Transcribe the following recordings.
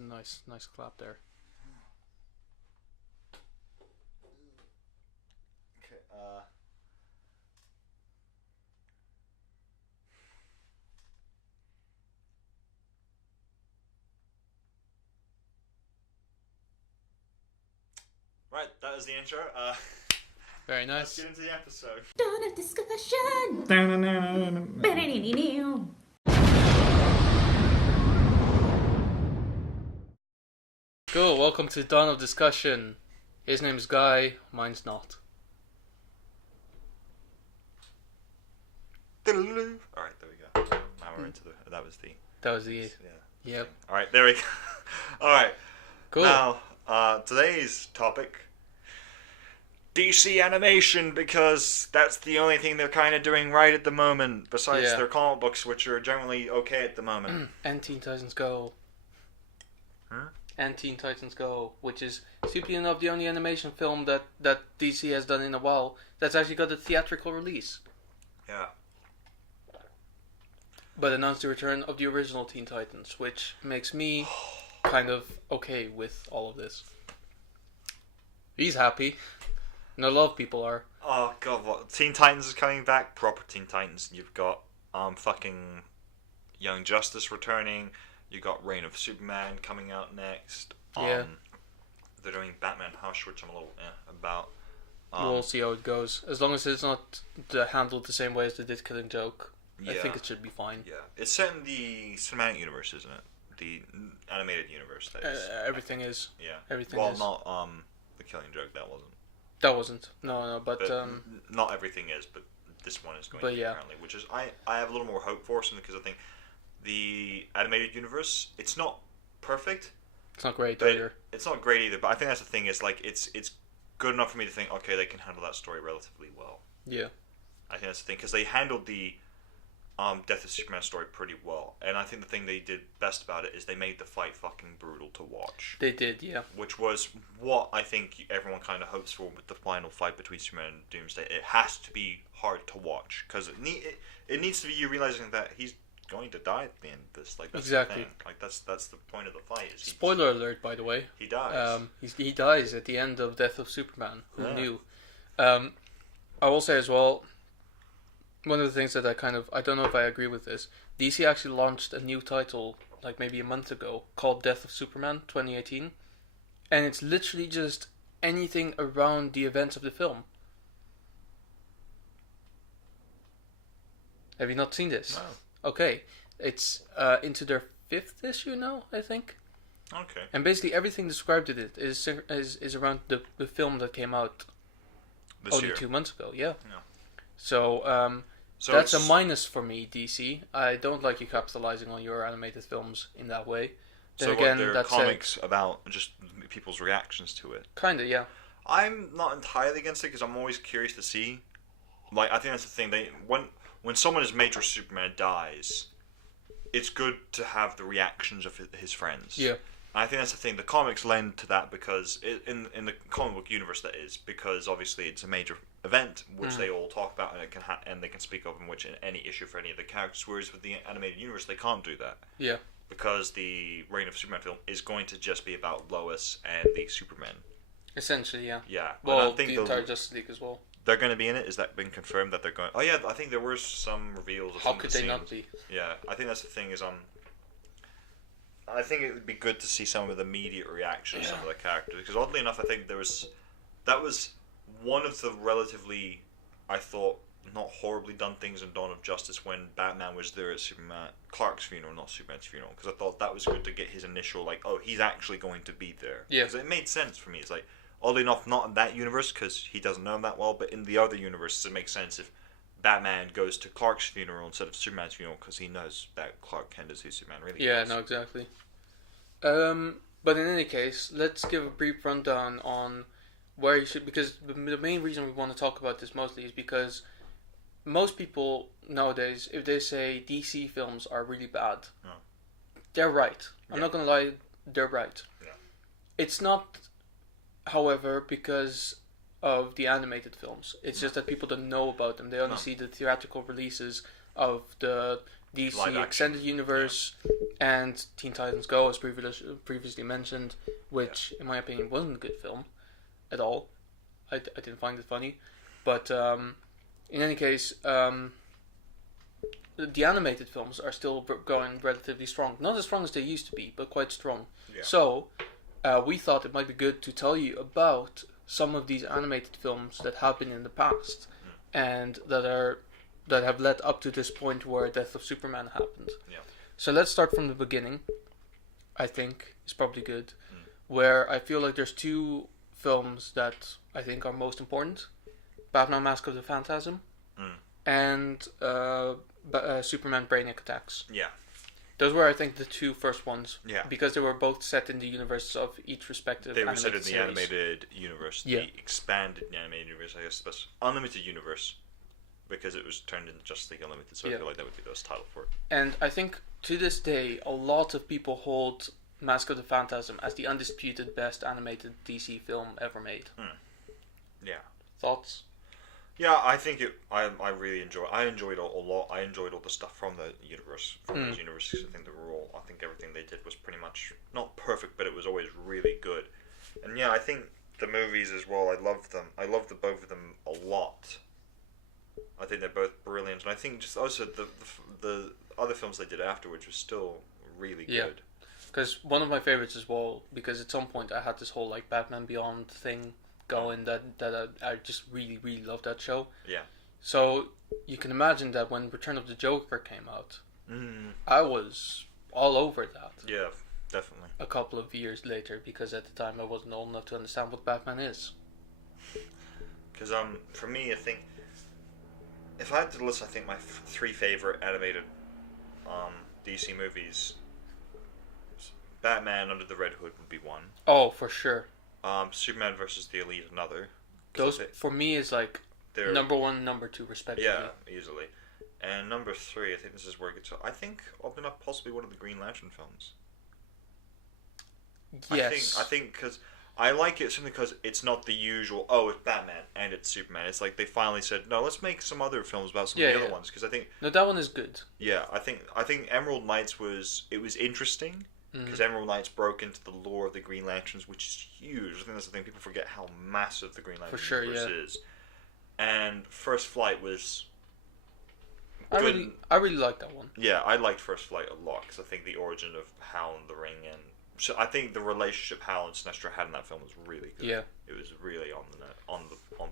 a nice clap there. Okay. Right, that was the intro. Very Let's nice. get into the episode. Dawn of discussion. Cool. Welcome to Dawn of Discussion. His name's Guy. Mine's not. Alright, there we go. Now we're into the... That was the... That was the. Yeah. Yep. Alright, there we go. Alright. Cool. Now, today's topic... DC animation, because that's the only thing they're kind of doing right at the moment, besides Yeah. their comic books, which are generally okay at the moment. And Teen Titans Go. Huh? And Teen Titans Go, which is, simply enough, the only animation film that DC has done in a while that's actually got a theatrical release. Yeah. But announced the return of the original Teen Titans, which makes me kind of okay with all of this. He's happy. And a lot of people are. Oh god, what? Teen Titans is coming back. Proper Teen Titans. You've got fucking Young Justice returning. You got Reign of Superman coming out next. Yeah. They're doing Batman Hush, which I'm a little about. We'll see how it goes. As long as it's not handled the same way as they did Killing Joke, I think it should be fine. Yeah, it's set in the cinematic universe, isn't it? The animated universe. That is. Everything is. Yeah. Everything well, is. not the Killing Joke. That wasn't. That wasn't. No, but not everything is, but this one is going to be apparently, which is I have a little more hope for simply because I think the animated universe, it's not perfect. It's not great either. It's not great either, but I think that's the thing, is like it's good enough for me to think, okay, they can handle that story relatively well. Yeah. I think that's the thing, because they handled the Death of Superman story pretty well, and I think the thing they did best about it is they made the fight fucking brutal to watch. They did, yeah. Which was what I think everyone kind of hopes for with the final fight between Superman and Doomsday. It has to be hard to watch, because it needs to be you realizing that he's going to die at the end of this. Like, that's exactly. The thing. Like that's the point of the fight. Is Spoiler alert, by the way. He dies. He dies at the end of Death of Superman. Who Yeah. knew? I will say as well, one of the things that I don't know if I agree with this, DC actually launched a new title like maybe a month ago called Death of Superman 2018, and it's literally just anything around the events of the film. Have you not seen this? No. Okay, it's into their 5th issue now, I think. Okay. And basically everything described in it is around the film that came out This only year. 2 months ago. Yeah. Yeah. So So that's a it's- minus for me, DC. I don't like you capitalizing on your animated films in that way. Then So again, what, they're that's comics about just people's reactions to it. kinda, yeah. I'm not entirely against it because I'm always curious to see. Like, I think that's the thing. When someone as major as Superman dies, it's good to have the reactions of his friends. Yeah. I think that's the thing. The comics lend to that because in the comic book universe, that is, because obviously it's a major event which they all talk about, and it can and they can speak of in which in any issue for any of the characters. Whereas with the animated universe, they can't do that. Yeah. Because the Reign of Superman film is going to just be about Lois and the Supermen. Essentially, yeah. Yeah. And Well, I think the entire Justice League as well. they're going to be in it. Is that been confirmed that they're going? Oh yeah, I think there were some reveals. Of How some could of the they not scenes. be? Yeah, I think that's the thing. Is I think it would be good to see some of the immediate reactions of some of the characters, because oddly enough, I think that was one of the relatively, I thought, not horribly done things in Dawn of Justice when Batman was there at Clark's funeral, not Superman's funeral, because I thought that was good to get his initial, like, oh, he's actually going to be there. Yeah. Because it made sense for me. It's like, oddly enough, not in that universe, because he doesn't know him that well, but in the other universes, it makes sense if Batman goes to Clark's funeral instead of Superman's funeral, because he knows that Clark Kent is who Superman really Yeah, is. no, exactly. But in any case, let's give a brief rundown on where you should, because the main reason we want to talk about this mostly is because most people nowadays, if they say DC films are really bad, they're right. I'm not going to lie, they're right. Yeah. It's not, however, because of the animated films. It's just that people don't know about them. They only see the theatrical releases of the DC Live action. Extended Universe and Teen Titans Go, as previously mentioned, which in my opinion wasn't a good film at all. I didn't find it funny, but in any case, the animated films are still going relatively strong. Not as strong as they used to be, but quite strong. Yeah. So, we thought it might be good to tell you about some of these animated films that have been in the past and that have led up to this point where Death of Superman happened. Yeah. So let's start from the beginning. I think is probably good, where I feel like there's two films that I think are most important: Batman: Mask of the Phantasm and Superman: Brainiac Attacks. Yeah. Those were, I think, the two first ones. Yeah. Because they were both set in the universe of each respective They were set in the series. animated universe, the expanded animated universe, I guess, but unlimited universe, because it was turned into Justice League Unlimited, so I feel like that would be the best title for it. And I think to this day, a lot of people hold Mask of the Phantasm as the undisputed best animated DC film ever made. Yeah. Thoughts? Yeah, I think it. I really enjoy. I enjoyed it a lot. I enjoyed all the stuff from the universe, from those universes. I think they were all. I think everything they did was pretty much not perfect, but it was always really good. And yeah, I think the movies as well. I love them. I love the both of them a lot. I think they're both brilliant, and I think just also the other films they did afterwards were still really good. Because one of my favorites as well. Because at some point I had this whole like Batman Beyond thing going that I just really loved that show. Yeah. So you can imagine that when Return of the Joker came out, I was all over that. Yeah, definitely. A couple of years later, because at the time I wasn't old enough to understand what Batman is. Because for me, I think if I had to list, I think my three favorite animated DC movies, Batman Under the Red Hood would be one. Oh, for sure. Superman versus the Elite another. Those for me is like they're number one, number two, respectively. Yeah, easily. And number three, I think this is where it gets. I think open up possibly one of the Green Lantern films. Yes. I think because I like it simply because it's not the usual. Oh, it's Batman and it's Superman. It's like they finally said, no, let's make some other films about some of the other ones. Because I think no, that one is good. Yeah, I think Emerald Knights was interesting. Because Emerald Knights broke into the lore of the Green Lanterns, which is huge. I think that's the thing. People forget how massive the Green Lantern universe is. And First Flight was good. I really like that one. Yeah, I liked First Flight a lot because I think the origin of Hal and the Ring, and so I think the relationship Hal and Sinestro had in that film was really good. Yeah, it was really on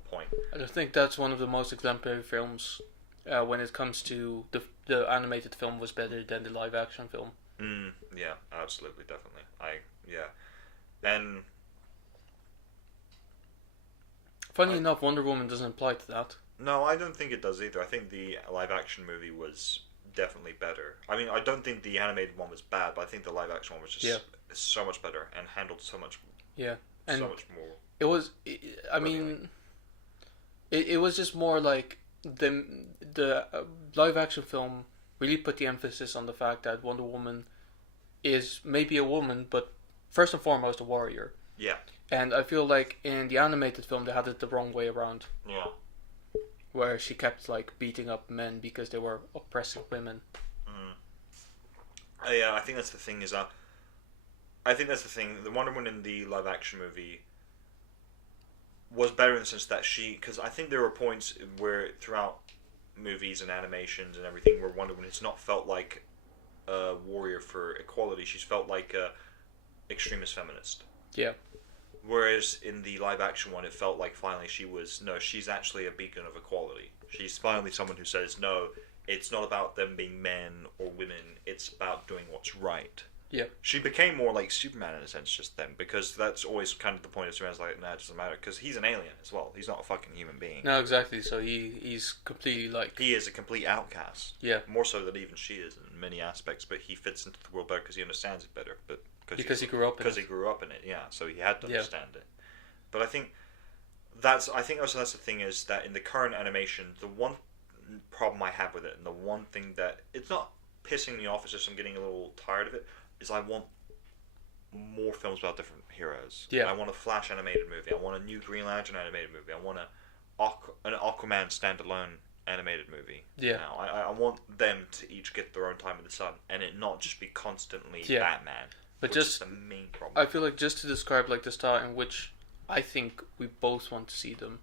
point. I think that's one of the most exemplary films when it comes to the animated film was better than the live action film. Yeah, absolutely, definitely. And funny enough, Wonder Woman doesn't apply to that. No, I don't think it does either. I think the live action movie was definitely better. I mean, I don't think the animated one was bad, but I think the live action one was just so much better and handled so much. Yeah, and so much more. It was. I mean, it was just more like the live action film really put the emphasis on the fact that Wonder Woman is maybe a woman, but first and foremost a warrior. Yeah. And I feel like in the animated film they had it the wrong way around. Yeah. Where she kept like beating up men because they were oppressing women. Yeah, I think that's the thing. The Wonder Woman in the live action movie was better in the sense that because I think there were points where throughout movies and animations and everything where Wonder Woman has not felt like a warrior for equality. She's felt like a extremist feminist. Yeah. Whereas in the live action one, it felt like finally she's actually a beacon of equality. She's finally someone who says, no, it's not about them being men or women, it's about doing what's right. Yeah. She became more like Superman in a sense just then, because that's always kind of the point of Superman's like, nah, it doesn't matter, because he's an alien as well. He's not a fucking human being. No, exactly. So he's completely like... He is a complete outcast. Yeah. More so than even she is in many aspects, but he fits into the world better because he understands it better. But because he grew up in it. Because he grew up in it, yeah. So he had to understand it. But I think that's the thing is that in the current animation, the one problem I have with it, and the one thing that, it's not pissing me off, it's just I'm getting a little tired of it, is I want more films about different heroes. Yeah. I want a Flash animated movie. I want a new Green Lantern animated movie. I want an Aquaman standalone animated movie. Yeah. Now, I want them to each get their own time in the sun, and it not just be constantly Yeah. Batman. But which just is the main problem. I feel like just to describe like the style in which I think we both want to see them,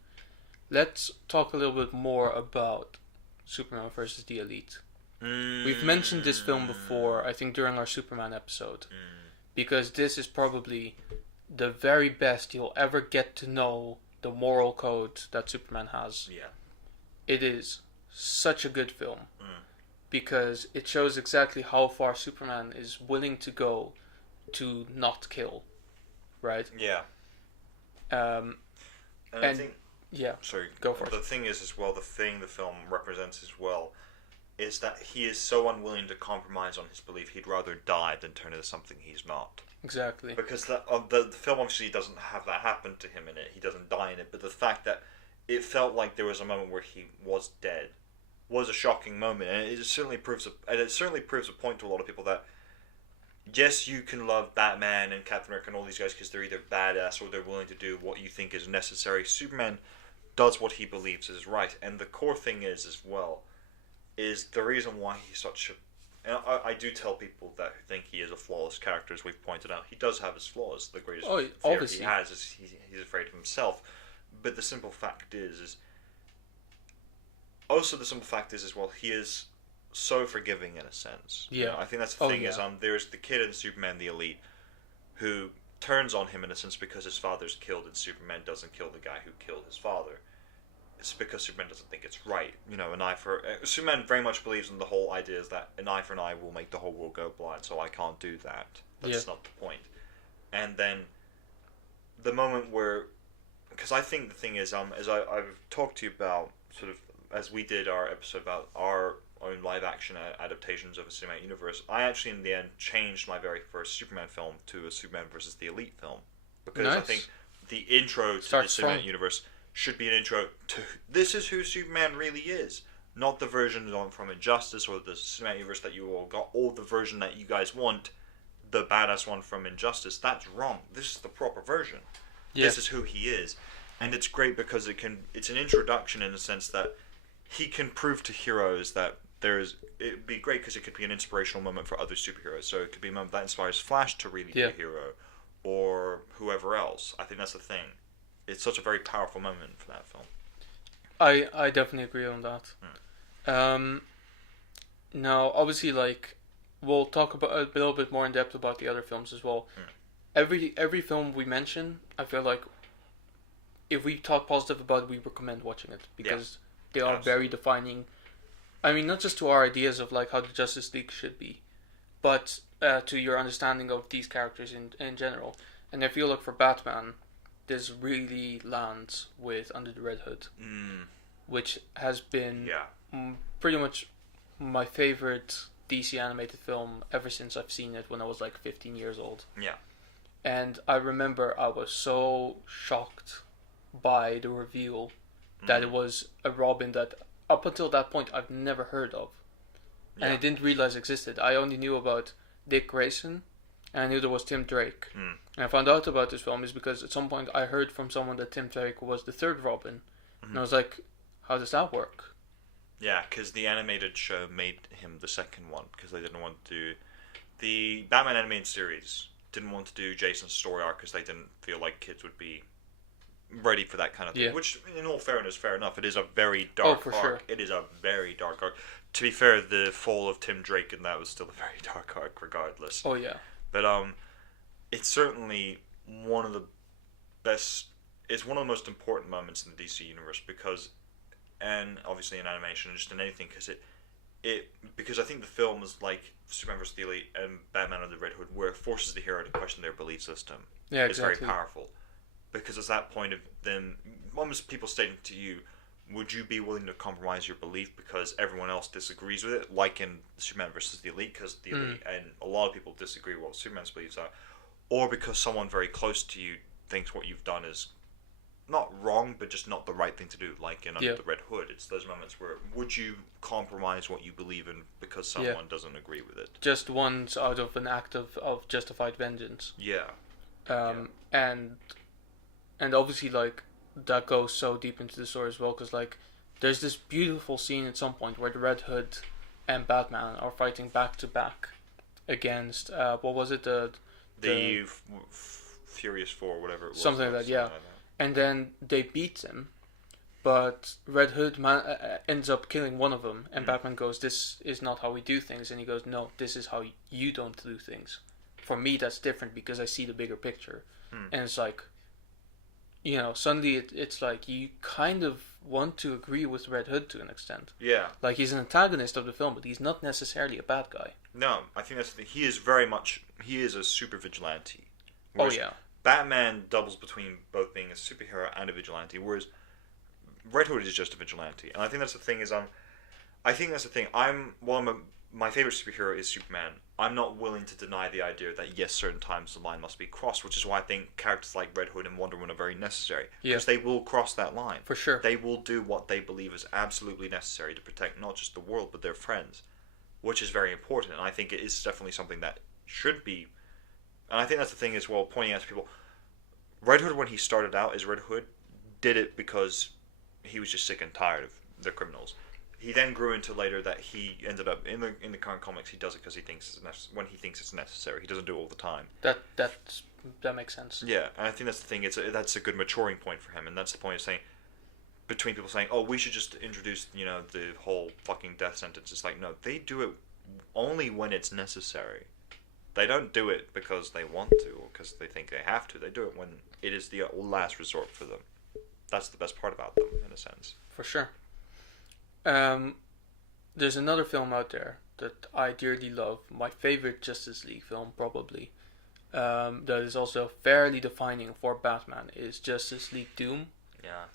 let's talk a little bit more about Superman versus the Elite. We've mentioned this film before, I think during our Superman episode, because this is probably the very best you'll ever get to know the moral code that Superman has. Yeah. It is such a good film because it shows exactly how far Superman is willing to go to not kill, right? Yeah. Um, And I and- think... yeah, Sorry. go for it. The thing is, as well, the thing the film represents as well is that he is so unwilling to compromise on his belief, he'd rather die than turn into something he's not. Exactly. Because the film obviously doesn't have that happen to him in it. He doesn't die in it. But the fact that it felt like there was a moment where he was dead was a shocking moment, and it certainly proves a point to a lot of people that yes, you can love Batman and Captain America and all these guys because they're either badass or they're willing to do what you think is necessary. Superman does what he believes is right, and the core thing is as well is the reason why he's such a... And I do tell people that who think he is a flawless character, as we've pointed out. He does have his flaws. The greatest fear obviously. he has is he's afraid of himself. But the simple fact is also the simple fact is as well, he is so forgiving in a sense. Yeah. You know, I think that's the thing is yeah. there's the kid in Superman the Elite who turns on him in a sense because his father's killed and Superman doesn't kill the guy who killed his father. It's because Superman doesn't think it's right. You know, Superman very much believes in the whole idea is that an eye for an eye will make the whole world go blind, so I can't do that. That's not the point. And then the moment where... Because I think the thing is, as I've talked to you about, sort of, as we did our episode about our own live-action adaptations of a cinematic universe, I actually, in the end, changed my very first Superman film to a Superman versus the Elite film. Because I Nice. think the intro to Starts the cinematic strong. universe should be an intro to this is who Superman really is. Not the version from Injustice or the cinematic universe that you all got, or the version that you guys want, the badass one from Injustice. That's wrong. This is the proper version. Yeah. This is who he is. And it's great because it's an introduction in the sense that he can prove to heroes that it'd be great because it could be an inspirational moment for other superheroes. So it could be a moment that inspires Flash to really be a hero, or whoever else. I think that's the thing. It's such a very powerful moment for that film. I definitely agree on that. Now, obviously, like, we'll talk about a little bit more in depth about the other films as well. Every film we mention, I feel like if we talk positive about it, we recommend watching it because they are very defining. I mean, not just to our ideas of like how the Justice League should be, but to your understanding of these characters in general. And I feel like for Batman, this really lands with Under the Red Hood, which has been pretty much my favorite DC animated film ever since I've seen it when I was like 15 years old. Yeah. And I remember I was so shocked by the reveal that it was a Robin that up until that point I've never heard of. And I didn't realize existed. I only knew about Dick Grayson and I knew there was Tim Drake. And I found out about this film is because at some point I heard from someone that Tim Drake was the third Robin. And I was like, how does that work? Yeah, because the animated show made him the second one because they didn't want to do... The Batman animated series didn't want to do Jason's story arc because they didn't feel like kids would be ready for that kind of thing. Which, in all fairness, fair enough. It is a very dark arc. Sure. It is a very dark arc. To be fair, the fall of Tim Drake and that was still a very dark arc regardless. Oh, yeah. But it's certainly one of the best... It's one of the most important moments in the DC universe because... And obviously in animation and just in anything because I think the film is like Superman vs. the Elite and Batman Under the Red Hood where it forces the hero to question their belief system. Yeah, it's exactly. very powerful. Because it's that point of them, almost people stating to you, would you be willing to compromise your belief because everyone else disagrees with it, like in Superman vs. the Elite, because the Elite and a lot of people disagree with what Superman's beliefs are, or because someone very close to you thinks what you've done is not wrong, but just not the right thing to do, like in Under the Red Hood. It's those moments where would you compromise what you believe in because someone doesn't agree with it? Just once out of an act of justified vengeance. Yeah. And obviously, like, that goes so deep into the story as well, because, like, there's this beautiful scene at some point where the Red Hood and Batman are fighting back to back against what was it, The Furious Four, whatever it was. Something like that, yeah. And then they beat him, but Red Hood ends up killing one of them, and Batman goes, "This is not how we do things," and he goes, "No, this is how you don't do things. For me, that's different because I see the bigger picture." And it's like, suddenly it's like you kind of want to agree with Red Hood to an extent. Yeah. Like, he's an antagonist of the film, but he's not necessarily a bad guy. No, I think that's the thing. He is a super vigilante. Oh, yeah. Batman doubles between both being a superhero and a vigilante, whereas Red Hood is just a vigilante. And I think that's the thing my favorite superhero is Superman. I'm not willing to deny the idea that yes, certain times the line must be crossed, which is why I think characters like Red Hood and Wonder Woman are very necessary. Because they will cross that line. For sure. They will do what they believe is absolutely necessary to protect not just the world, but their friends. Which is very important, and I think it is definitely something that should be. And I think that's the thing as well, pointing out to people, Red Hood, when he started out as Red Hood, did it because he was just sick and tired of the criminals. He then grew into later that he ended up in the current comics. He does it because he thinks when he thinks it's necessary. He doesn't do it all the time. That makes sense. Yeah, and I think that's the thing. That's a good maturing point for him, and that's the point of saying between people saying, "Oh, we should just introduce the whole fucking death sentence." It's like, no, they do it only when it's necessary. They don't do it because they want to or because they think they have to. They do it when it is the last resort for them. That's the best part about them, in a sense. For sure. There's another film out there that I dearly love. My favorite Justice League film, probably. That is also fairly defining for Batman. Is Justice League Doom. Yeah.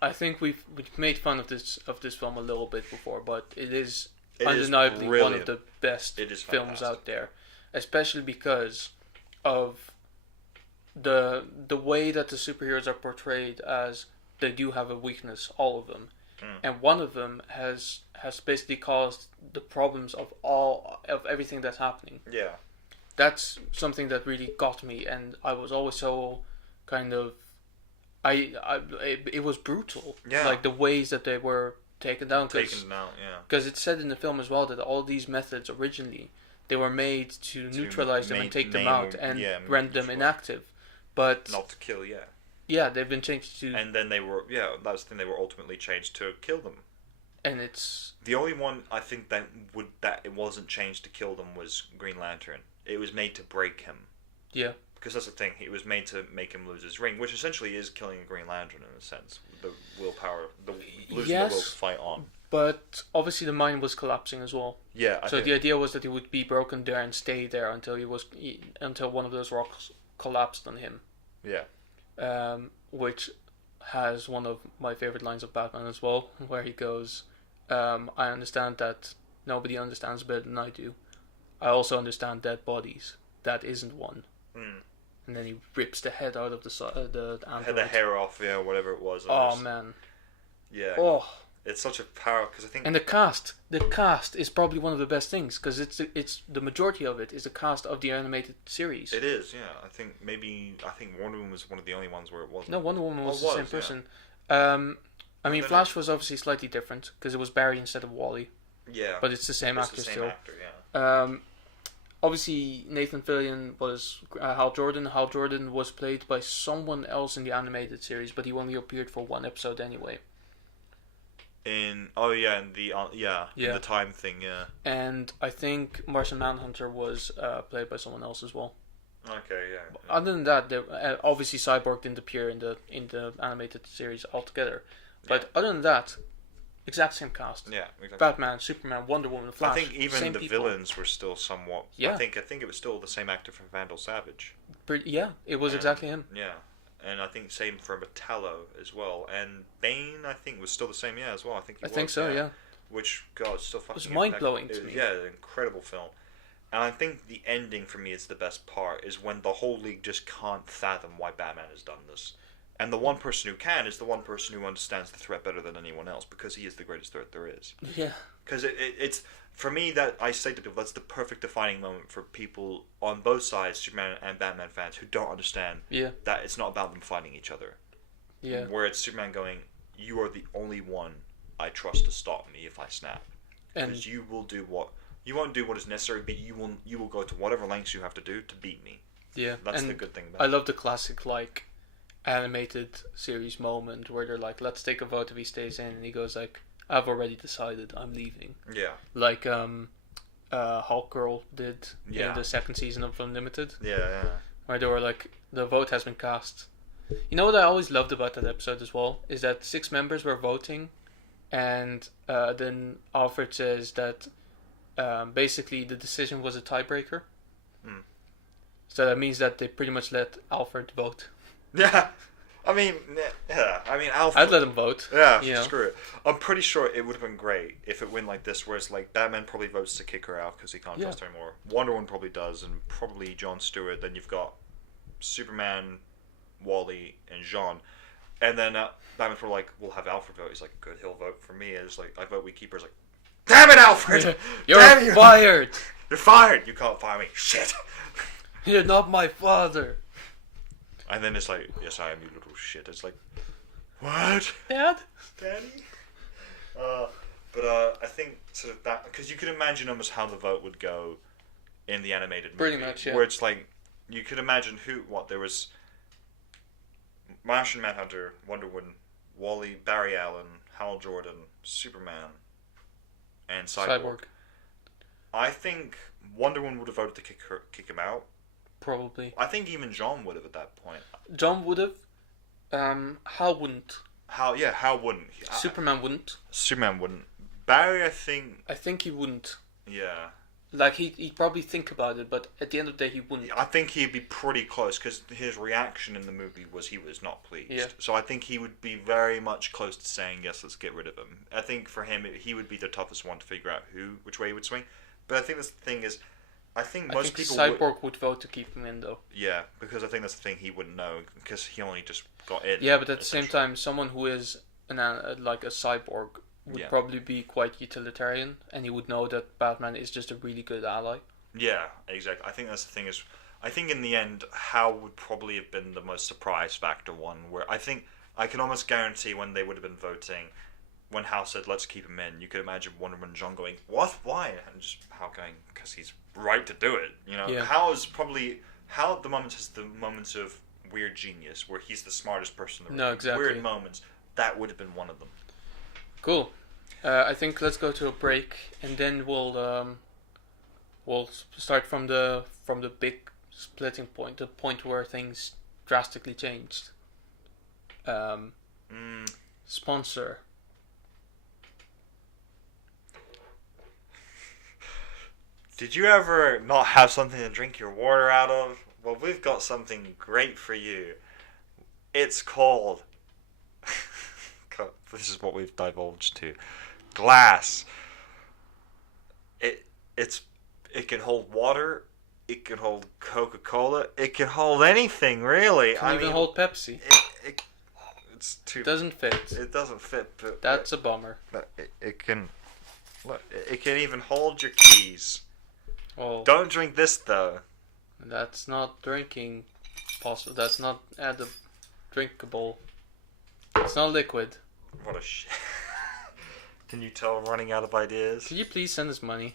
I think we've made fun of this film a little bit before, but it is undeniably one of the best films out there, especially because of the way that the superheroes are portrayed as they do have a weakness, all of them. And one of them has basically caused the problems of everything that's happening. Yeah. That's something that really got me, and I was always so kind of it was brutal. Yeah. Like the ways that they were taken down. Yeah. Because it's said in the film as well that all these methods originally they were made to neutralize them and take them out and render them inactive, but not to kill. Yeah. Yeah, they've been changed to. And then that's the thing. They were ultimately changed to kill them. And it's the only one I think that it wasn't changed to kill them was Green Lantern. It was made to break him. Yeah. Because that's the thing. It was made to make him lose his ring, which essentially is killing a Green Lantern in a sense. The willpower, losing the will to fight on. But obviously the mind was collapsing as well. Yeah. So the idea was that he would be broken there and stay there until one of those rocks collapsed on him. Yeah. Which has one of my favorite lines of Batman as well, where he goes, "I understand that nobody understands better than I do. I also understand dead bodies. That isn't one." And then he rips the head out of the android. Had the hair off, whatever it was. Man. Yeah. Oh. It's such a power because I think. And the cast is probably one of the best things because it's the majority of it is the cast of the animated series. It is, yeah. I think Wonder Woman was one of the only ones where it wasn't. No, Wonder Woman was the same person. I mean, Flash was obviously slightly different because it was Barry instead of Wally. Yeah. But it's the same actor still. Actor, yeah. Obviously, Nathan Fillion was Hal Jordan. Hal Jordan was played by someone else in the animated series, but he only appeared for one episode anyway. In the time thing, yeah. And I think Martian Manhunter was played by someone else as well. Okay, yeah. Other than that, obviously Cyborg didn't appear in the animated series altogether. But other than that, exact same cast. Yeah, exactly. Batman, Superman, Wonder Woman, Flash. I think even the people. villains were still somewhat. Yeah. I think it was still the same actor from Vandal Savage. It was exactly him. Yeah. And I think same for Metallo as well. And Bane, I think, was still the same, as well. I think so, yeah. Which, God, still fucking... It was mind-blowing to me. Yeah, an incredible film. And I think the ending for me is the best part, is when the whole league just can't fathom why Batman has done this. And the one person who can is the one person who understands the threat better than anyone else, because he is the greatest threat there is. Yeah. Because it's... For me, that I say to people, that's the perfect defining moment for people on both sides, Superman and Batman fans, who don't understand that it's not about them fighting each other. Yeah. Where it's Superman going, you are the only one I trust to stop me if I snap. And Because you will do what you won't do what is necessary, but you will go to whatever lengths you have to do to beat me. yeah, That's and the good thing I about it. love the classic like animated series moment where they're like, "Let's take a vote if he stays in," and he goes like, "I've already decided, I'm leaving." Yeah. Like Hawk Girl did Yeah. in the second season of Unlimited, Yeah. where they were like, the vote has been cast. You know what I always loved about that episode as well is that 6 members were voting, and then Alfred says that basically the decision was a tiebreaker. Mm. So that means that they pretty much let Alfred vote. Yeah. I mean, Alfred. I'd let him vote. Yeah, you know. screw it. I'm pretty sure it would have been great if it went like this, where it's like Batman probably votes to kick her out because he can't Yeah. trust her anymore. Wonder Woman probably does, and probably Jon Stewart. Then you've got Superman, Wally, and Jean. And then Batman's probably like, we'll have Alfred vote. He's like, good, he'll vote for me. And it's like, I vote we keep her. It's like, damn it, Alfred! You're Damn you! fired! You're fired! You can't fire me. Shit! You're not my father. And then it's like, yes, I am, you little shit. It's like, what? Dad? Daddy? I think sort of that, because you could imagine almost how the vote would go in the animated movie. Pretty much, yeah. Where it's like, you could imagine there was Martian Manhunter, Wonder Woman, Wally, Barry Allen, Hal Jordan, Superman, and Cyborg. I think Wonder Woman would have voted to kick him out. Probably. I think even John would have at that point. John would have. Hal wouldn't. Hal wouldn't. Superman wouldn't. Superman wouldn't. Barry, I think. I think he wouldn't. Yeah. Like, he'd probably think about it, but at the end of the day, he wouldn't. I think he'd be pretty close because his reaction in the movie was he was not pleased. Yeah. So I think he would be very much close to saying, yes, let's get rid of him. I think for him, he would be the toughest one to figure out which way he would swing. But I think that's the thing is, I think most people Cyborg would vote to keep him in, though. Yeah, because I think that's the thing he wouldn't know because he only just got in. Yeah, but at the same time, someone who is like a cyborg would probably be quite utilitarian, and he would know that Batman is just a really good ally. Yeah, exactly. I think that's the thing is, I think in the end, Hal would probably have been the most surprise factor one, where I think I can almost guarantee when they would have been voting, when Hal said, let's keep him in, you could imagine Wonder Woman and John going, what? Why? And just Hal going, because he's right to do it. You know, Yeah. Hal at the moment has the moments of weird genius, where he's the smartest person in the room. No, exactly. Weird moments. That would have been one of them. Cool. I think let's go to a break, and then we'll start from the big splitting point, the point where things drastically changed. Sponsor. Did you ever not have something to drink your water out of? Well, we've got something great for you. It's called... This is what we've divulged to. Glass. It can hold water. It can hold Coca-Cola. It can hold anything, really. Can even hold Pepsi. It's too... Doesn't fit. It doesn't fit. But That's a bummer. But it can... Look, it can even hold your keys. Well, Don't drink this, though. that's not drinking. Possible. That's not drinkable. It's not liquid. What a shit. Can you tell I'm running out of ideas? Could you please send us money?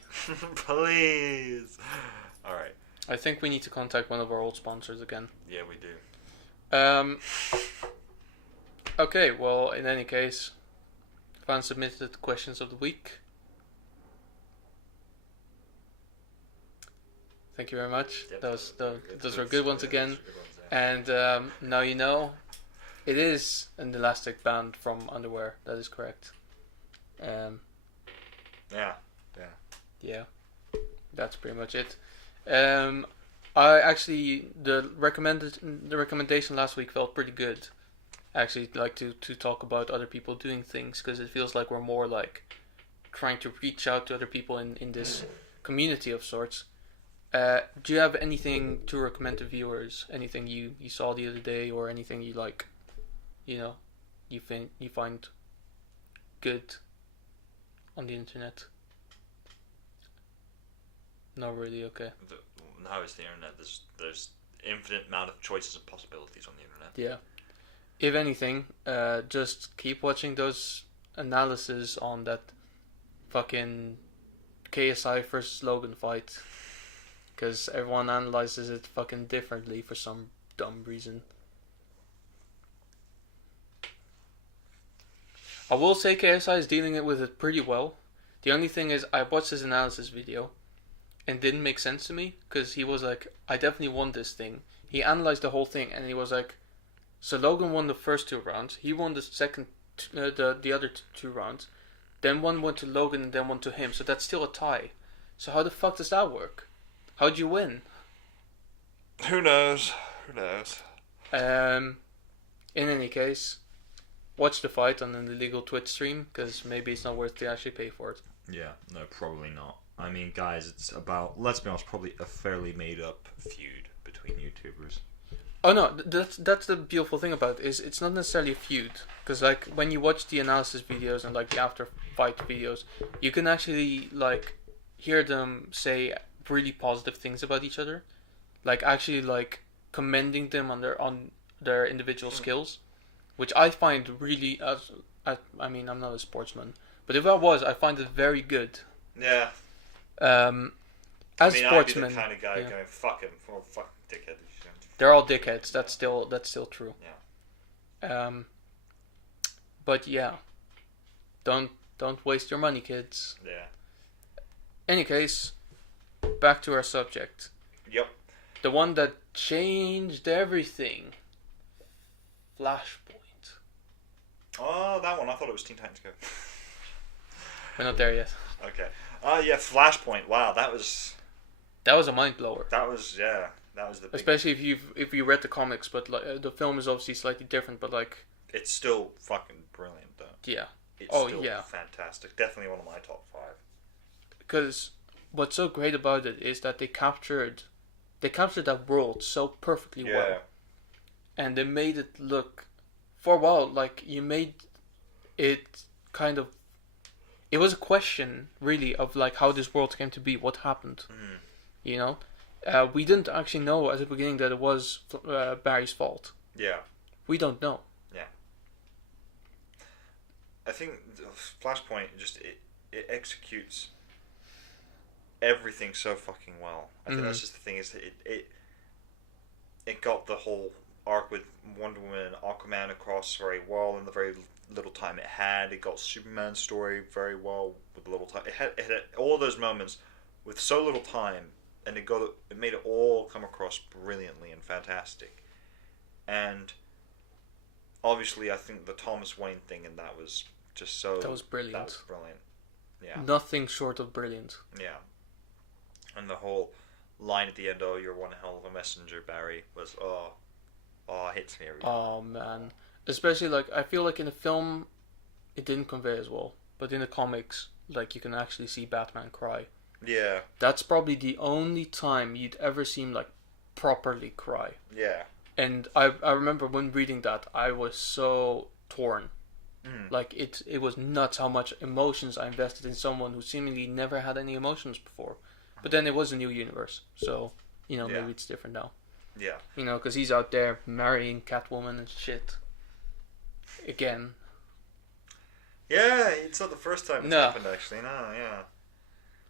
Please. Alright. I think we need to contact one of our old sponsors again. Yeah, we do. Okay, well, in any case, fans submitted questions of the week. Thank you very much. Yep. Those were good ones again. And now you know, it is an elastic band from underwear. That is correct. Yeah, that's pretty much it. I actually the recommendation last week felt pretty good. I actually like to talk about other people doing things because it feels like we're more like trying to reach out to other people in this community of sorts. Do you have anything to recommend to viewers? Anything you saw the other day, or anything you like? You find good on the internet? Not really. Okay. Now it's the internet. There's infinite amount of choices and possibilities on the internet. Yeah. if anything, just keep watching those analyses on that fucking KSI versus Logan fight, because everyone analyzes it fucking differently for some dumb reason. I will say KSI is dealing with it pretty well. The only thing is, I watched his analysis video and it didn't make sense to me, because he was like, I definitely won this thing. He analyzed the whole thing and he was like, so Logan won the first 2 rounds, he won the second, the other 2 rounds, then one went to Logan and then one to him, so that's still a tie. So how the fuck does that work? How'd you win? Who knows? In any case, watch the fight on an illegal Twitch stream, because maybe it's not worth to actually pay for it. Yeah, no, probably not. I mean, guys, it's about, let's be honest, probably a fairly made-up feud between YouTubers. Oh no, that's the beautiful thing about it, is it's not necessarily a feud, because like when you watch the analysis videos and like the after fight videos, you can actually like hear them say really positive things about each other, like actually like commending them on their individual skills, which I find really, I mean, I'm not a sportsman, but if I was, I find it very good. Yeah. As I mean, sportsmen, I'd be the kind of guy yeah. going, fuck him, or fuck dickhead. They're all dickheads. That's still true. Yeah. But yeah, don't waste your money, kids. Yeah. Any case, back to our subject. Yep. The one that changed everything. Flashpoint. Oh, that one. I thought it was Teen Titans Go. We're not there yet. Okay. Yeah, Flashpoint. Wow, that was That was a mind blower. yeah. That was the big... Especially if you read the comics, but like the film is obviously slightly different. But like, It's still fucking brilliant, though. yeah, It's Oh, still yeah. fantastic. Definitely one of my top 5. because what's so great about it is that they captured that world so perfectly Yeah. well, and they made it look, for a while, like you made it kind of. It was a question, really, of like how this world came to be, what happened. Mhm. You know, we didn't actually know at the beginning that it was Barry's fault. Yeah. We don't know. I think Flashpoint just it executes everything so fucking well. I think that's just the thing, is that it got the whole arc with Wonder Woman and Aquaman across very well in the very little time it had. It got Superman's story very well with the little time. It had all those moments with so little time, and it made it all come across brilliantly and fantastic. And obviously, I think the Thomas Wayne thing in that was just so... That was brilliant. That was brilliant. Yeah. Nothing short of brilliant. Yeah. And the whole line at the end, "Oh, you're one hell of a messenger, Barry," was, hits me every time. Oh man, especially like I feel like in the film, it didn't convey as well, but in the comics, like you can actually see Batman cry. Yeah. That's probably the only time you'd ever see him like properly cry. Yeah. And I remember when reading that, I was so torn. Like it was nuts how much emotions I invested in someone who seemingly never had any emotions before. But then it was a new universe, so maybe it's different now. Yeah. Because he's out there marrying Catwoman and shit. Again. Yeah, it's not the first time it's No. happened, actually. No, yeah.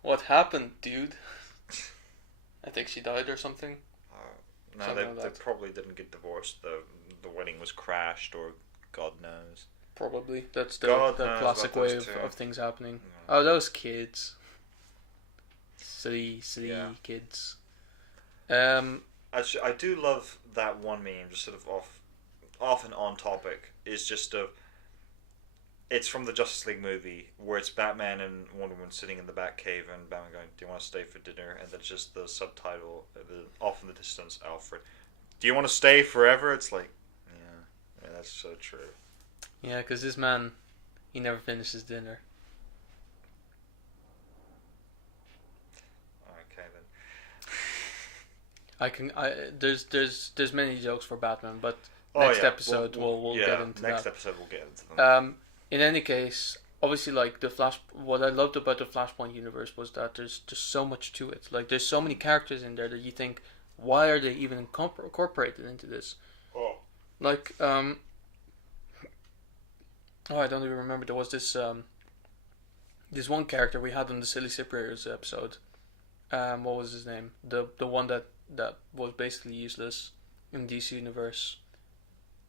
What happened, dude? I think she died or something. No, Something like they that. probably didn't get divorced. The wedding was crashed, or God knows. Probably. That's the God knows classic about way those two. of things happening. Yeah. Oh, those kids. Silly Yeah. kids. Actually, I do love that one meme, just sort of off and on topic, is just it's from the Justice League movie, where it's Batman and Wonder Woman sitting in the Batcave, and Batman going, "Do you want to stay for dinner?" And then it's just the subtitle, off in the distance, Alfred, "Do you want to stay forever?" It's like, yeah, that's so true. Yeah, because this man, he never finishes dinner. Okay then. There's many jokes for Batman, but Oh, next yeah. episode we'll get into next that. episode we'll get into them. In any case, obviously, like what I loved about the Flashpoint universe was that there's just so much to it. Like, there's so many characters in there that you think, why are they even incorporated into this? Oh. Like, Oh, I don't even remember. There was this one character we had on the Silly Superiors episode. What was his name? The one that was basically useless in DC universe.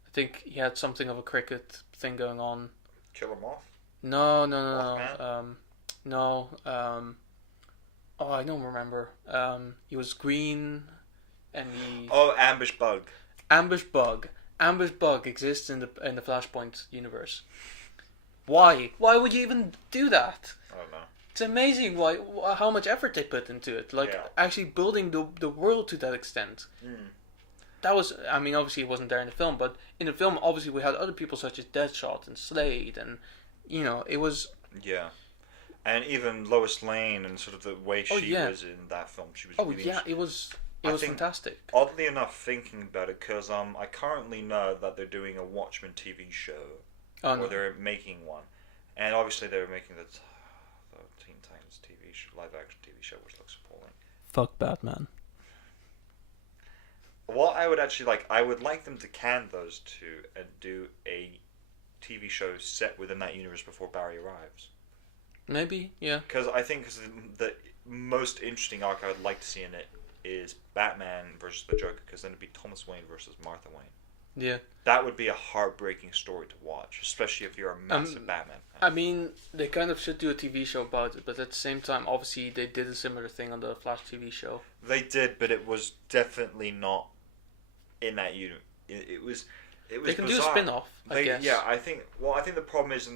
I think he had something of a cricket thing going on. Killer Moth? No, no, no, Mothman? no. Oh, I don't remember. He was green, and he Oh, Ambush Bug. Ambush Bug. Ambush Bug exists in the Flashpoint universe. Why? Why would you even do that? I don't know. It's amazing how much effort they put into it. Like Yeah. actually building the world to that extent. Mm. That was, I mean, obviously it wasn't there in the film, but in the film, obviously we had other people such as Deadshot and Slade, and it was. Yeah. And even Lois Lane and sort of the way Oh, she yeah. was in that film, she was Oh really yeah, it was. It I was think- fantastic. Oddly enough, thinking about it, because I currently know that they're doing a Watchmen TV show, Oh or no. they're making one, and obviously they're making the Teen Titans TV show, live action TV show, which looks appalling. Fuck Batman. What I would actually like, I would like them to can those two and do a TV show set within that universe before Barry arrives. Maybe, yeah. Because I think the most interesting arc I would like to see in it is Batman versus the Joker, because then it'd be Thomas Wayne versus Martha Wayne. Yeah. That would be a heartbreaking story to watch, especially if you're a massive Batman fan. I mean, they kind of should do a TV show about it, but at the same time, obviously, they did a similar thing on the Flash TV show. They did, but it was definitely not in that unit. It was They can bizarre. do a spin-off, I guess. Yeah, I think the problem is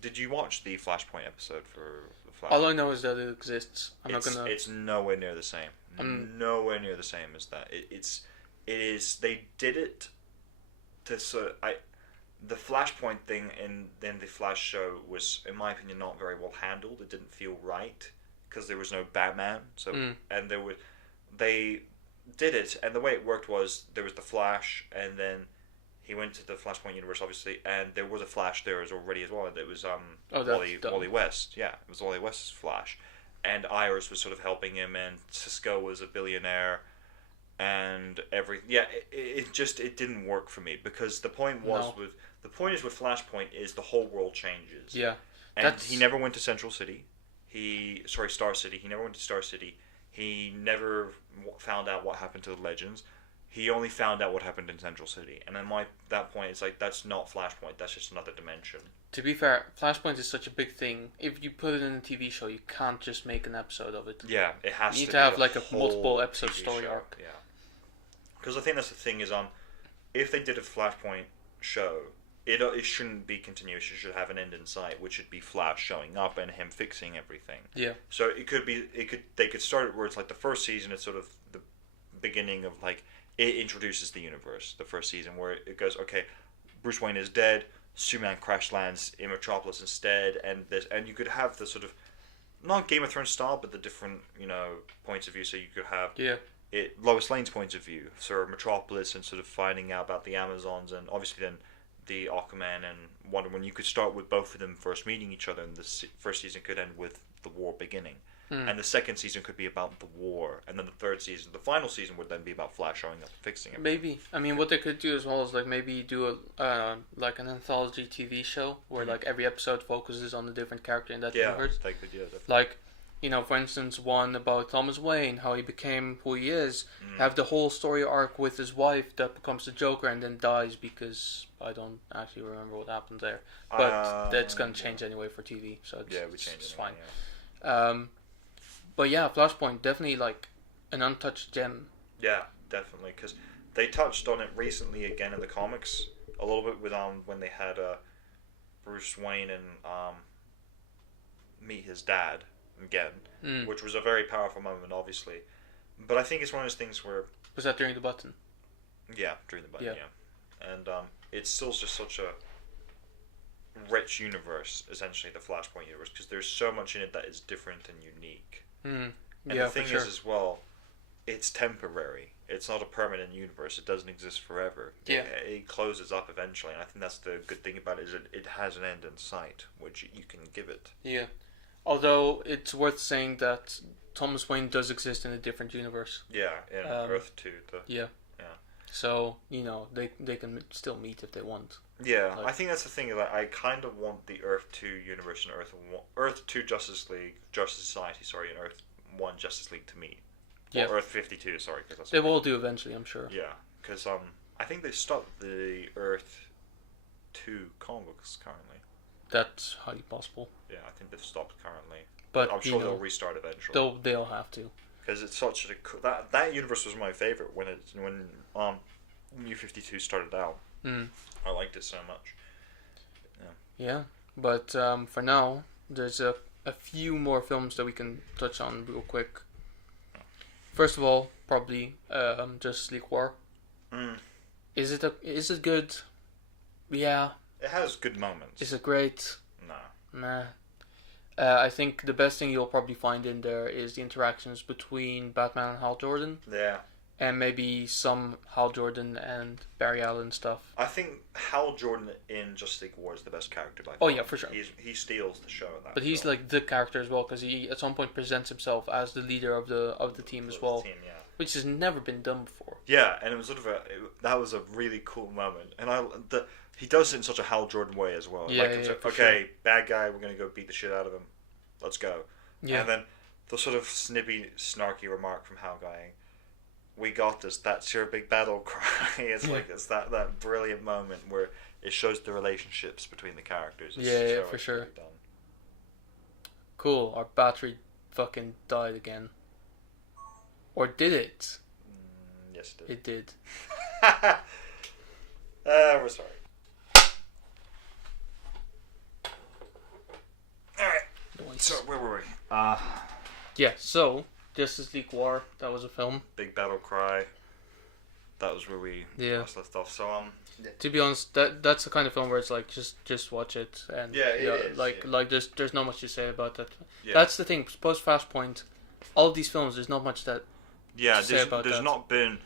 did you watch the Flashpoint episode for the Flash? All I know is that it exists. It's nowhere near the same. Nowhere near the same as that. It is. They did it to the Flashpoint thing in the Flash show was, in my opinion, not very well handled. It didn't feel right because there was no Batman. So and they did it, and the way it worked was there was the Flash, and then he went to the Flashpoint universe, obviously, and there was a Flash there already as well. It was Wally West. Yeah, it was Wally West's Flash, and Iris was sort of helping him, and Cisco was a billionaire, and everything. Yeah, it didn't work for me because the point with Flashpoint is the whole world changes. Yeah, and he never went to Central City. Star City. He never went to Star City. He never found out what happened to the Legends. He only found out what happened in Central City. And at that point, it's like, that's not Flashpoint. That's just another dimension. To be fair, Flashpoint is such a big thing. If you put it in a TV show, you can't just make an episode of it. Yeah, it has to. You need be to have a like a whole multiple episode TV story show. arc. Yeah. Because I think that's the thing is, if they did a Flashpoint show, it shouldn't be continuous. It should have an end in sight, which should be Flash showing up and him fixing everything. Yeah. So they could start it where it's like the first season is sort of the beginning of like it introduces the universe. The first season where it goes, okay, Bruce Wayne is dead. Superman crash lands in Metropolis instead, and you could have the sort of not Game of Thrones style, but the different points of view. So you could have Lois Lane's point of view, sort of Metropolis, and sort of finding out about the Amazons, and obviously then the Aquaman and Wonder Woman. You could start with both of them first meeting each other, and the first season could end with the war beginning. And the second season could be about the war, and then the third season, the final season, would then be about Flash showing up and fixing it. Maybe. I mean, what they could do as well is like maybe do like an anthology TV show where like every episode focuses on a different character in that universe. They could, definitely. Like, for instance, one about Thomas Wayne, how he became who he is. Have the whole story arc with his wife that becomes the Joker and then dies because I don't actually remember what happened there. But that's gonna change anyway for TV, so it's fine. Yeah. But yeah, Flashpoint definitely like an untouched gem. Yeah, definitely, because they touched on it recently again in the comics a little bit with when they had Bruce Wayne and meet his dad again, which was a very powerful moment, obviously. But I think it's one of those things where Was that during the button? Yeah, during the button, yeah. And it's still just such a rich universe, essentially, the Flashpoint universe, because there's so much in it that is different and unique. And the thing is, as well, it's temporary. It's not a permanent universe. It doesn't exist forever. Yeah. It closes up eventually, and I think that's the good thing about it, is it has an end in sight, which you can give it. Yeah. Although, it's worth saying that Thomas Wayne does exist in a different universe. Yeah, in Earth 2. Yeah. So, they can still meet if they want. Yeah, Like- I think that's the thing. Like, I kind of want the Earth 2 universe and Earth 2 Justice League, Justice Society, sorry, and Earth 1 Justice League to meet. Yeah. Or Earth 52, sorry, because that's They will do eventually, I'm sure. Yeah, because I think they've stopped the Earth 2 comic books currently. That's highly possible. Yeah, I think they've stopped currently. But I'm sure they'll restart eventually. they'll have to. Because it's such a that universe was my favorite when New 52 started out. Mm. I liked it so much. Yeah, but for now, there's a few more films that we can touch on real quick. First of all, probably Justice League War. Mm. Is it good? Yeah. It has good moments. Is it great? Nah. Nah. I think the best thing you'll probably find in there is the interactions between Batman and Hal Jordan, Yeah. and maybe some Hal Jordan and Barry Allen stuff. I think Hal Jordan in Justice League War is the best character by far. Oh, yeah, for sure. He steals the show. That But he's film. like the character as well, because he at some point presents himself as the leader of the team as well, Team, yeah. which has never been done before. Yeah, and it was sort of that was a really cool moment, and he does it in such a Hal Jordan way as well. Yeah, like, yeah, for okay, sure. bad guy, we're gonna go beat the shit out of him. Let's go. Yeah. And then the sort of snippy, snarky remark from Hal going, "We got this. That's your big battle cry." It's like it's that brilliant moment where it shows the relationships between the characters. It's Yeah, so for sure. actually done. Cool. Our battery fucking died again. Or did it? Yes, it It did. did. We're sorry. All right. Nice. So where were we? Yeah. So Justice League War. That was a film. Big battle cry. That was where we last left off. So To be honest, that's the kind of film where it's like just watch it and Yeah, it is, like yeah. like there's not much to say about that. Yeah. That's the thing. Post Flashpoint, all of these films, there's not much that. yeah, to say there's about that. not been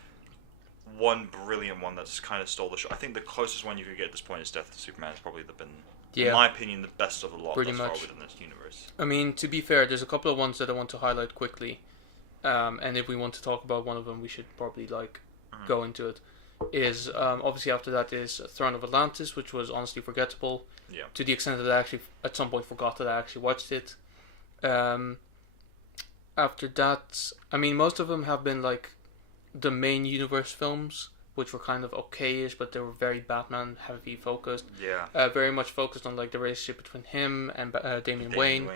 one brilliant one that's kind of stole the show. I think the closest one you could get at this point is Death of Superman. It's probably been, in Yeah. my opinion, the best of the lot Pretty thus far much. within this universe. I mean, to be fair, there's a couple of ones that I want to highlight quickly, and if we want to talk about one of them, we should probably go into it. Is obviously after that is Throne of Atlantis, which was honestly forgettable. Yeah. To the extent that I actually at some point forgot that I actually watched it. After that, I mean, most of them have been like the main universe films, which were kind of okayish, but they were very Batman heavy focused. Yeah. Very much focused on like the relationship between him and Damian Damian Wayne,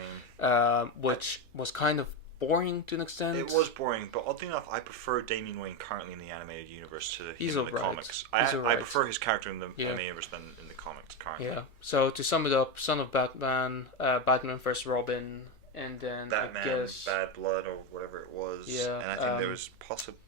which was kind of boring to an extent. It was boring, but oddly enough, I prefer Damian Wayne currently in the animated universe to him He's in the alright. comics. He's I alright. prefer his character in the Yeah. animated universe than in the comics currently. Yeah. So to sum it up, Son of Batman, Batman vs Robin, and then Batman, I guess Bad Blood, or whatever it was. Yeah, And I think there was possibly.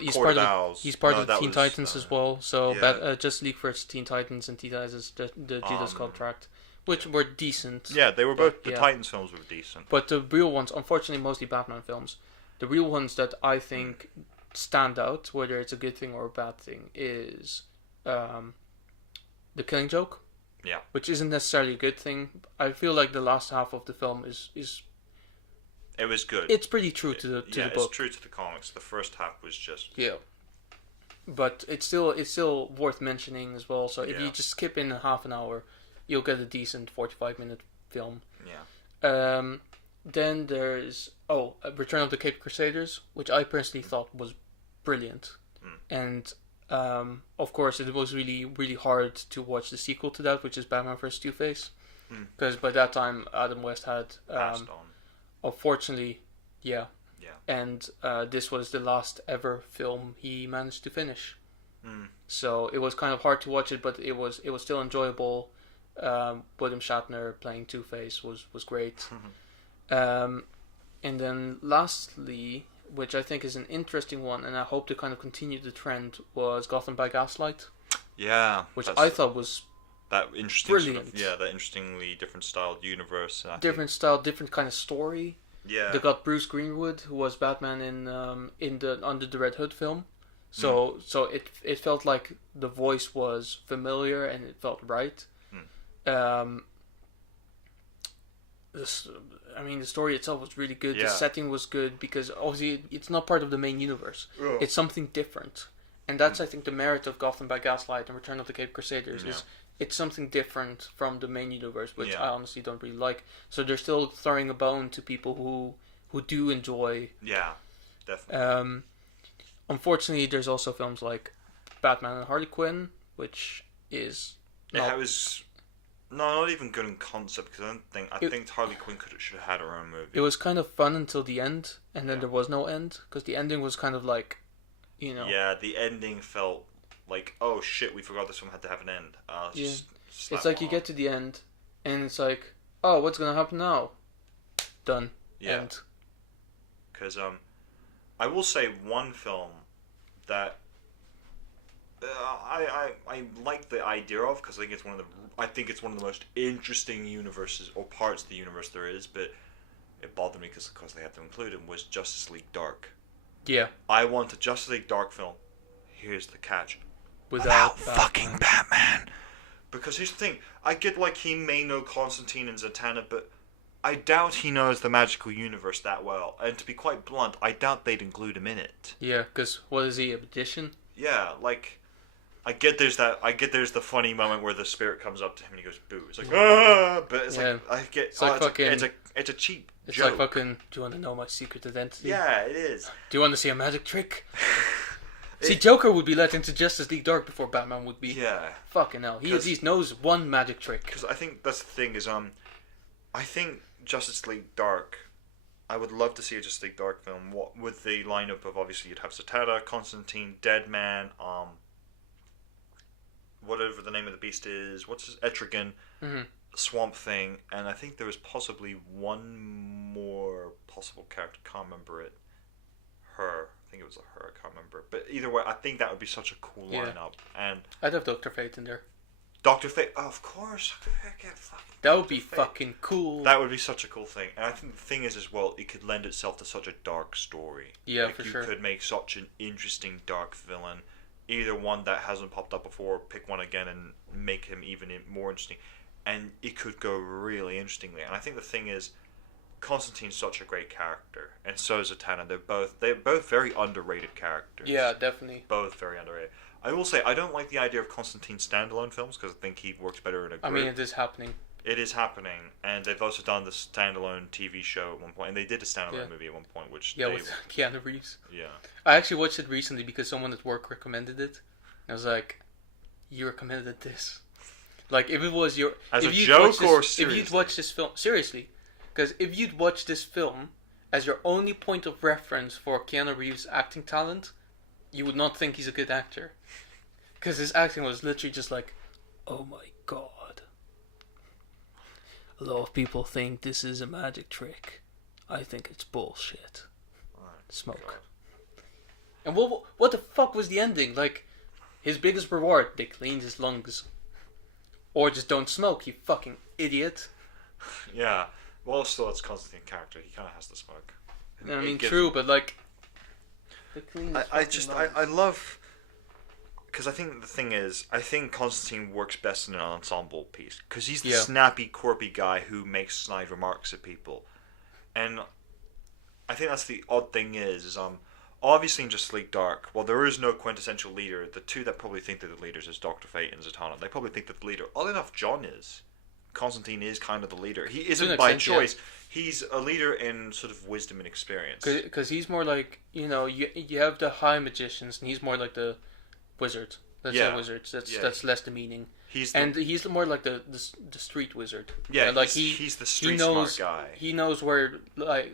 he's Court part of of Owls. he's part No, of that Teen was, Titans as well. So yeah. Just League vs Teen Titans and Teen Titans the Judas Um, Contract, which were decent. Yeah, they were both. The yeah. Titans films were decent. But the real ones, unfortunately, mostly Batman films. The real ones that I think stand out, whether it's a good thing or a bad thing, is The Killing Joke. Yeah. Which isn't necessarily a good thing. I feel like the last half of the film is It was good. it's pretty true to the yeah, the book. it's true to the comics. The first half was just. Yeah. But it's still worth mentioning as well. So if Yeah. you just skip in half an hour, you'll get a decent 45-minute film. Yeah. Then there's Return of the Cape Crusaders, which I personally thought was brilliant, and of course it was really really hard to watch the sequel to that, which is Batman vs Two-Face, because by that time Adam West had Passed on. unfortunately, yeah, Yeah. and this was the last ever film he managed to finish. Mm. So it was kind of hard to watch it, but it was still enjoyable. William Shatner playing Two-Face was great. And then lastly, which I think is an interesting one, and I hope to kind of continue the trend, was Gotham by Gaslight, Yeah. which that's- I thought was that interesting. Sort brilliant. of, yeah, that interestingly different styled universe. And I different style, different kind of story. Think, yeah. They got Bruce Greenwood, who was Batman in the Under the Red Hood film. So it felt like the voice was familiar and it felt right. The story itself was really good. Yeah. The setting was good because obviously it's not part of the main universe. Ugh. It's something different, and that's I think the merit of Gotham by Gaslight and Return of the Cape Crusaders is it's something different from the main universe, which Yeah. I honestly don't really like. So they're still throwing a bone to people who do enjoy. Yeah, definitely. Unfortunately, there's also films like Batman and Harley Quinn, which is Yeah, it was not even good in concept because I think Harley Quinn should have had her own movie. it was kind of fun until the end, and then Yeah. there was no end because the ending was kind of like, you know, Yeah, the ending felt like, oh shit, we forgot this one had to have an end. Just slap it's like you on. get to the end, and it's like, oh, what's gonna happen now? Done. Yeah. End. Because I will say one film that I like the idea of because I think it's one of the most interesting universes or parts of the universe there is, but it bothered me because of course they had to include it, was Justice League Dark. Yeah. I want a Justice League Dark film. Here's the catch. Without fucking Batman. Because here's the thing, I get like he may know Constantine and Zatanna, but I doubt he knows the magical universe that well. And to be quite blunt, I doubt they'd include him in it. Yeah, because what is he, a magician? Yeah, like I get there's the funny moment where the spirit comes up to him and he goes boo. It's like ah, but it's Yeah. like I get It's like it's a cheap It's joke. like fucking, do you want to know my secret identity? Yeah, it is. Do you want to see a magic trick? See, Joker would be let into Justice League Dark before Batman would be. Yeah, Fucking hell. He 'Cause- at least knows one magic trick. because I think that's the thing is I think Justice League Dark. I would love to see a Justice League Dark film. What with the lineup of obviously you'd have Zatanna, Constantine, Deadman, whatever the name of the beast is, what's his Etrigan, Mhm. Swamp Thing, and I think there was possibly one more possible character. Can't remember it. Her, I think it was a her. I can't remember. But either way, I think that would be such a cool Yeah. lineup. And I'd have Dr. Fate in there. Doctor Fate, oh, of course, That would be Dr. Fate. fucking cool. That would be such a cool thing. And I think the thing is as well, it could lend itself to such a dark story. Yeah, like for you sure. could make such an interesting dark villain. Either one that hasn't popped up before, pick one again and make him even more interesting. And it could go really interestingly. And I think the thing is, Constantine's such a great character, and so is Zatanna. They're both very underrated characters. Yeah, definitely. Both very underrated. I will say I don't like the idea of Constantine standalone films because I think he works better in a group. I mean, it is happening. It is happening, and they've also done the standalone TV show at one point, and they did a standalone movie at one point, which Yeah, they, with Keanu Reeves. yeah, I actually watched it recently because someone at work recommended it. I was like, you recommended this. Like, if it was your... As if a you'd joke watched this- or If seriously? you'd watch this film... Seriously. Because if you'd watch this film as your only point of reference for Keanu Reeves' acting talent, you would not think he's a good actor. Because his acting was literally just like, oh my god. A lot of people think this is a magic trick. I think it's bullshit. Smoke. And what the fuck was the ending? Like, his biggest reward, they cleaned his lungs. Or just don't smoke, you fucking idiot. yeah. Well, still, it's Constantine character. He kind of has to smoke. I It mean, gives- true, but like... they cleaned his I fucking just lungs. I love because I think the thing is I think Constantine works best in an ensemble piece because he's the Yeah. snappy, quirky guy who makes snide remarks at people, and I think that's the odd thing is obviously in Justice League Dark, while there is no quintessential leader, the two that probably think they're the leaders is Doctor Fate and Zatanna. They probably think that the leader, oddly enough, John is. Constantine is kind of the leader. He an isn't by extent, yeah. choice. He's a leader in sort of wisdom and experience. Because he's more like, you know, you have the high magicians, and he's more like the wizard. Let's say Yeah. wizards. Yeah. That's less demeaning. He's the, And he's more like the street wizard. yeah, like he's the he street knows smart guy. he knows where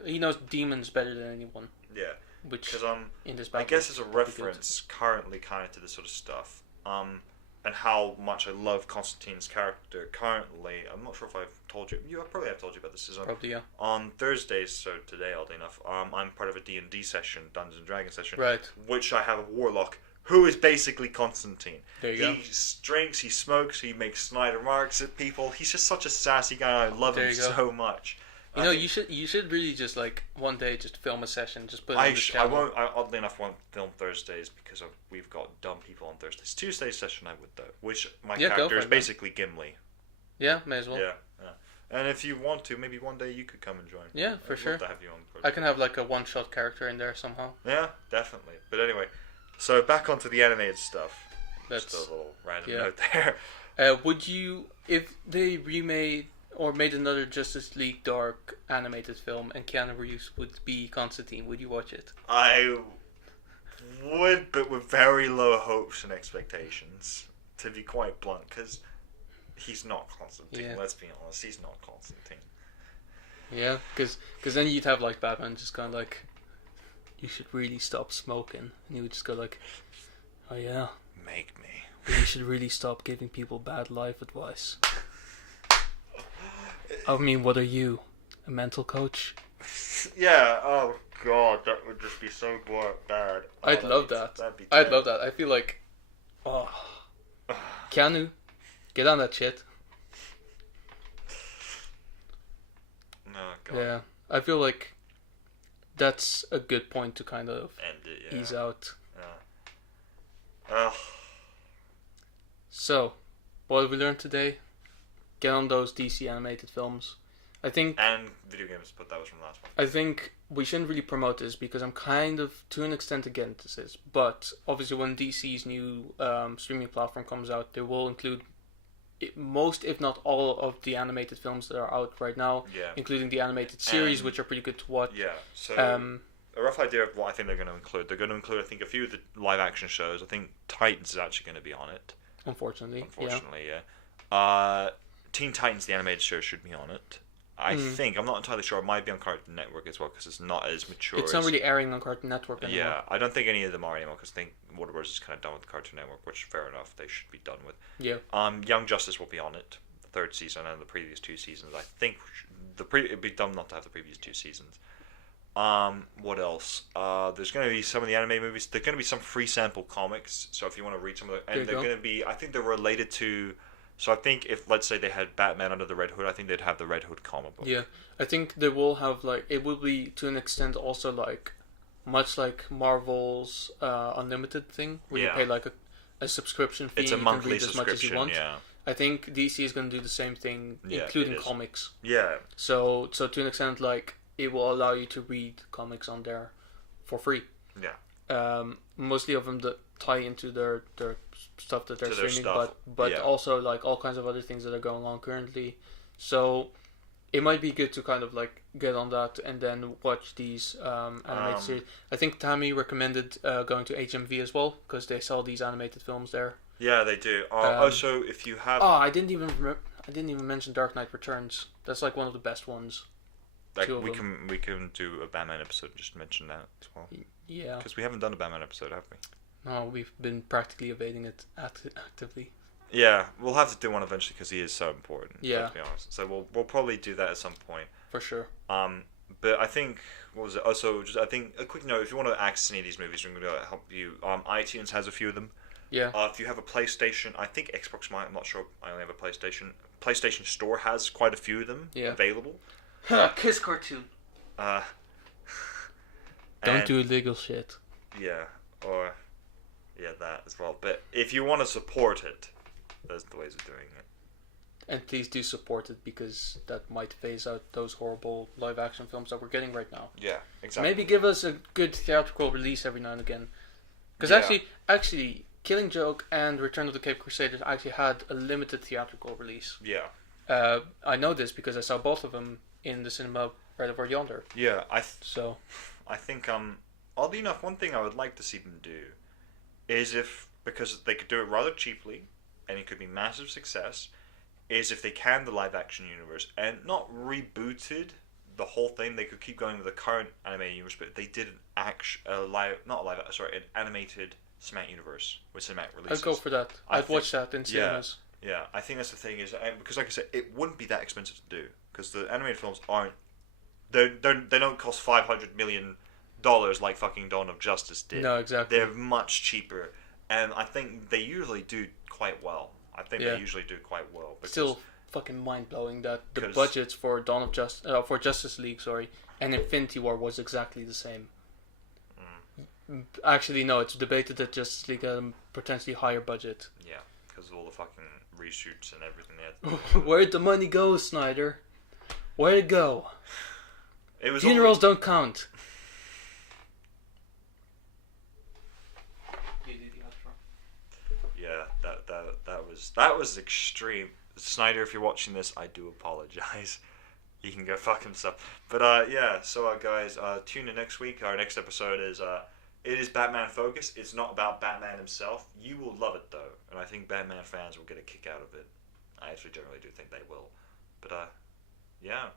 he knows demons better than anyone. Yeah. Which Because in this I battle guess as a would be good. reference currently kind of to this sort of stuff, and how much I love Constantine's character currently. I'm not sure if I've told you. I probably have told you about this. Is Probably, yeah. on Thursdays, so today, oddly enough, I'm part of a D&D session, Dungeons and Dragons session, Right. which I have a warlock who is basically Constantine. There you go. He drinks, he smokes, he makes snide remarks at people. He's just such a sassy guy. I love There him you go. so much. You I know, think- you should really just like one day just film a session, just put it on I the channel. won't. Oddly enough, won't film Thursdays because we've got dumb people on Thursdays. Tuesday's session I would though, which my Yeah, go character for is it, man. basically Gimli. Yeah, may as well. Yeah, yeah. And if you want to, maybe one day you could come and join. Yeah, for I'd sure. love to have you on. I can have like a one-shot character in there somehow. Yeah, definitely. But anyway, so back onto the animated stuff. That's Just a little random yeah. note there. Would you, if they remade or made another Justice League Dark animated film and Keanu Reeves would be Constantine, would you watch it? I would, but with very low hopes and expectations, to be quite blunt, because he's not Constantine. Yeah. Let's be honest, he's not Constantine. Yeah, because then you'd have like Batman just kind of like, you should really stop smoking, and he would just go like, oh yeah, Make me. you should really stop giving people bad life advice. I mean, what are you, a mental coach? Yeah, oh god, that would just be so bad. Oh, I'd love that. I'd love that. I feel like, oh, Keanu, get on that shit. No, god. Yeah, I feel like that's a good point to kind of End it, yeah. ease out. Ugh. So, what did we learn today? Get on those DC animated films. I think And video games, but that was from the last one. I think we shouldn't really promote this because I'm kind of, to an extent, against this. But obviously, when DC's new streaming platform comes out, they will include most, if not all, of the animated films that are out right now, Yeah. including the animated series, And- which are pretty good to watch. Yeah, so a rough idea of what I think they're going to include. They're going to include, I think, a few of the live action shows. I think Titans is actually going to be on it. Unfortunately, Yeah. Teen Titans, the animated show, should be on it. I think. I'm not entirely sure. It might be on Cartoon Network as well because it's not as mature. It's not really airing on Cartoon Network anymore. Yeah, I don't think any of them are anymore because I think Warner Bros. Is kind of done with Cartoon Network, which fair enough, they should be done with. Yeah. Young Justice will be on it, the third season and the previous two seasons. I think it'd be dumb not to have the previous two seasons. What else? There's going to be some of the anime movies. There's going to be some free sample comics. So if you want to read some of the, and they're going to be, I think they're related to. So I think if, let's say, they had Batman under the Red Hood, I think they'd have the Red Hood comic book. Yeah, I think they will have like, it will be to an extent also like, much like Marvel's Unlimited thing, where you Yeah. pay like a subscription fee. It's a and you can monthly read as much as you subscription. want. Yeah. I think DC is going to do the same thing, Yeah, including it is. comics. Yeah. So to an extent, like, it will allow you to read comics on there for free. Yeah. Mostly of them that tie into their stuff that they're To their streaming, stuff, but yeah. also like all kinds of other things that are going on currently. So it might be good to kind of like get on that and then watch these animated series. I think Tammy recommended going to HMV as well because they sell these animated films there. Yeah, they do. Also, if you have, Oh, I didn't even mention Dark Knight Returns. That's like one of the best ones. like, two of we them. can do a Batman episode. Just to mention that as well, Yeah. because we haven't done a Batman episode, have we? No, we've been practically evading it actively. Yeah, we'll have to do one eventually because he is so important. Yeah. Let's be honest. So we'll probably do that at some point. For sure. But I think, what was it? Also, just I think a quick note: if you want to access any of these movies, we're going to help you. iTunes has a few of them. Yeah. If you have a PlayStation, I think Xbox might. I'm not sure. I only have a PlayStation. PlayStation Store has quite a few of them available. Kiss cartoon. Uh, Don't and- do illegal shit. Yeah, or that as well. But if you want to support it, there's the ways of doing it. And please do support it because that might phase out those horrible live action films that we're getting right now. Yeah, exactly. Maybe give us a good theatrical release every now and again. Because Yeah. actually, Killing Joke and Return of the Cape Crusaders actually had a limited theatrical release. Yeah. I know this because I saw both of them in the cinema right over yonder. Yeah, So, I think oddly enough, one thing I would like to see them do is because they could do it rather cheaply and it could be massive success, is if they can the live action universe and not rebooted the whole thing, they could keep going with the current animated universe, but they did an animated cinematic universe with cinematic releases. I'd go for that. I'd watch that in cinemas. Yeah, I think that's the thing is because, like I said, it wouldn't be that expensive to do because the animated films aren't. They don't cost $500 million like fucking Dawn of Justice did. No, exactly. They're much cheaper, and I think they usually do quite well. They usually do quite well. Because, Still fucking mind blowing that the 'Cause- budgets for for Justice League, and Infinity War was exactly the same. Actually, no, it's debated that Justice League had a potentially higher budget. yeah, because of all the fucking reshoots and everything. They had. Where'd the money go, Snyder? Where'd it go? It was Funerals don't count. Yeah, that was extreme. Snyder, if you're watching this, I do apologize. He can go fuck himself. But yeah, so guys, tune in next week. Our next episode is it is Batman focused. It's not about Batman himself. You will love it though, and I think Batman fans will get a kick out of it. I actually generally do think they will. But yeah.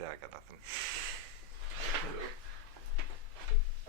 Yeah, I got nothing.